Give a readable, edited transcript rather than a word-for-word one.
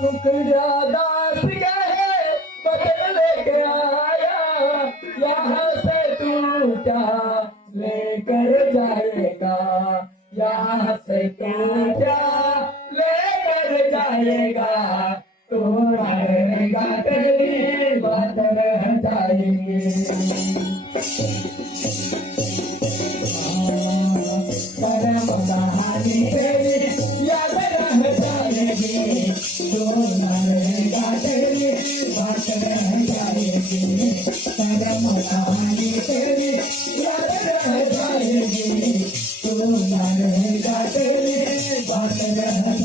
टुकड़ा दास गए बदल लेके आया, यहाँ से तू क्या लेकर जाएगा, यहाँ से तू क्या लेकर जाएगा, तू रहेगा तेरी बात रह जाएगी। परम कहानी तेरी याद रह जाएगी, तू रहेगा तेरी बात रह जाएगी। परम कहानी तेरी याद रह जाएगी, तू रहेगा तेरी बात रह